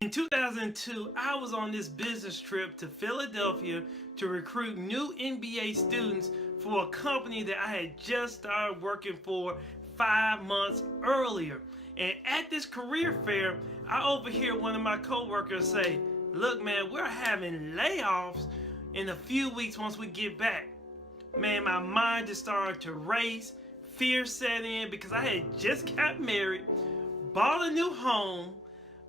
In 2002, I was on this business trip to Philadelphia to recruit new MBA students for a company that I had just started working for 5 months earlier. And at this career fair, I overhear one of my coworkers say, "Look, man, we're having layoffs in a few weeks once we get back." Man, my mind just started to race. Fear set in because I had just got married, bought a new home.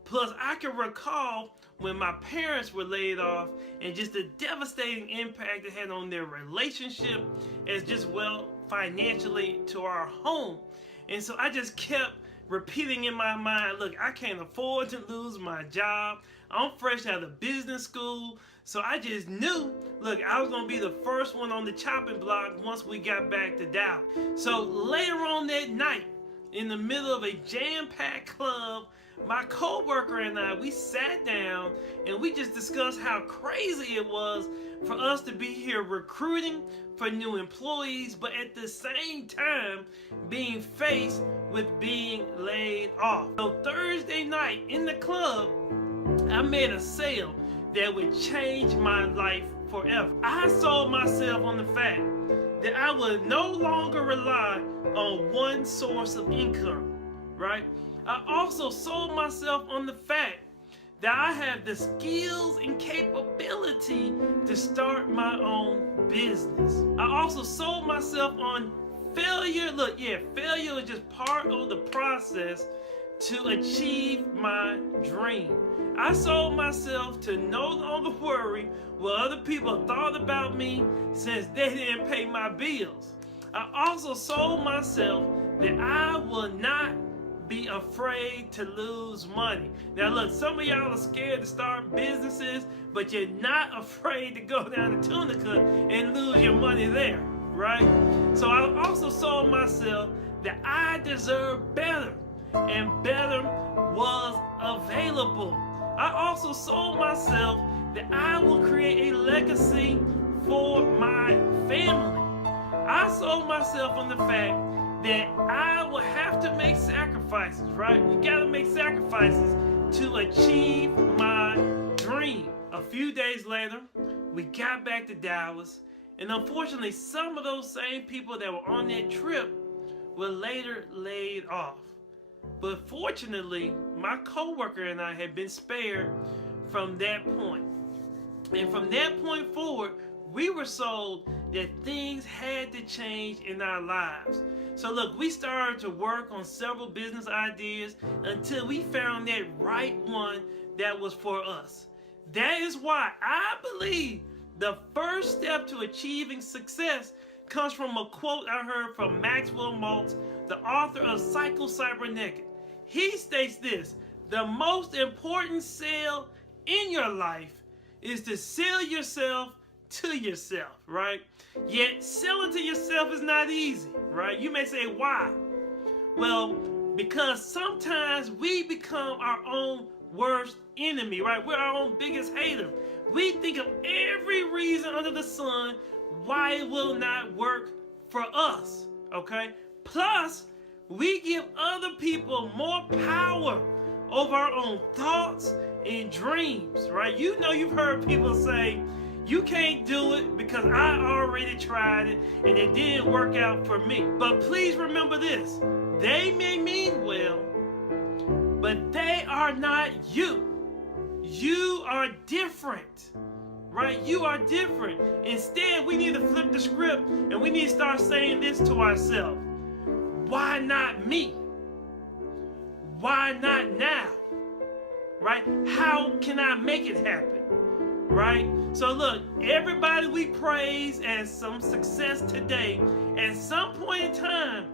Plus, I can recall when my parents were laid off and just the devastating impact it had on their relationship as just well financially to our home. And so I just kept repeating in my mind, look, I can't afford to lose my job. I'm fresh out of business school. So I just knew, look, I was going to be the first one on the chopping block once we got back to Dallas. So later on that night, in the middle of a jam-packed club, my coworker and I, we sat down and we just discussed how crazy it was for us to be here recruiting for new employees, but at the same time being faced with being laid off. So Thursday night in the club, I made a sale that would change my life forever. I sold myself on the fact that I would no longer rely on one source of income, right? I also sold myself on the fact that I have the skills and capability to start my own business. I also sold myself on failure. Look, yeah, failure is just part of the process to achieve my dream. I sold myself to no longer worry what other people thought about me since they didn't pay my bills. I also sold myself that I will not be afraid to lose money. Now look, some of y'all are scared to start businesses, but you're not afraid to go down to Tunica and lose your money there, right? So I also sold myself that I deserve better, and better was available. I also sold myself that I will create a legacy for my family. I sold myself on the fact that I will have to make sacrifices, right? You gotta make sacrifices to achieve my dream. A few days later, we got back to Dallas, and unfortunately, some of those same people that were on that trip were later laid off. But fortunately, my coworker and I had been spared from that point. And from that point forward, we were sold that things had to change in our lives. So look, we started to work on several business ideas until we found that right one that was for us. That is why I believe the first step to achieving success comes from a quote I heard from Maxwell Maltz, the author of Psycho-Cybernetics. He states this: the most important sale in your life is to sell yourself to yourself, right? Yet selling to yourself is not easy, right? You may say, why? Well, because sometimes we become our own worst enemy, right? We're our own biggest hater. We think of every reason under the sun why it will not work for us, okay? Plus, we give other people more power over our own thoughts and dreams, right? You know, you've heard people say, you can't do it because I already tried it and it didn't work out for me. But please remember this: they may mean well, but they are not you. You are different, right? You are different. Instead, we need to flip the script and we need to start saying this to ourselves: why not me? Why not now? Right? How can I make it happen? Right? So look, everybody we praise as some success today, at some point in time,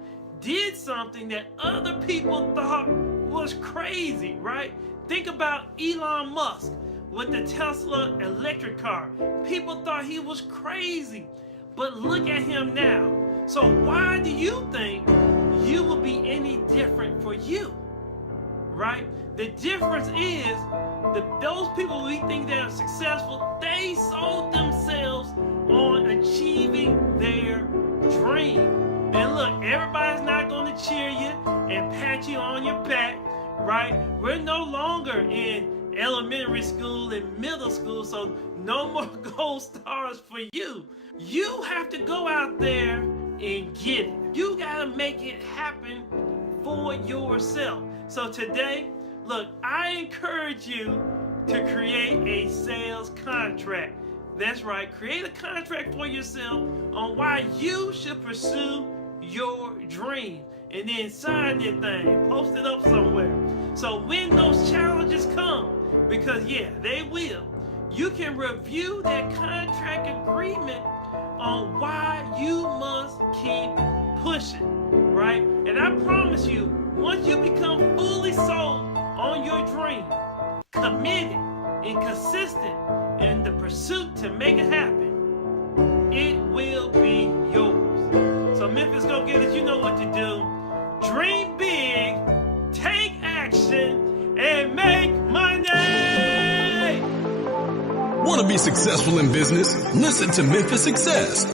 did something that other people thought was crazy, right? Think about Elon Musk with the Tesla electric car. People thought he was crazy, but look at him now. So why do you think you will be any different for you? Right? The difference is that those people we think that are successful, they sold themselves on achieving their dream. And look, everybody's not going to cheer you and pat you on your back, right? We're no longer in elementary school and middle school, so no more gold stars for you. You have to go out there and get it. You gotta make it happen for yourself. So today, look, I encourage you to create a sales contract. That's right, create a contract for yourself on why you should pursue your dream, and then sign that thing, post it up somewhere. So when those challenges come, because yeah, they will, you can review that contract agreement on why you must keep pushing, right? And I promise you, once you become fully sold on your dream, committed and consistent in the pursuit to make it happen, it will be yours. So Memphis go-getters, you know what to do. Dream big, take action, and make money! Want to be successful in business? Listen to Memphis Success.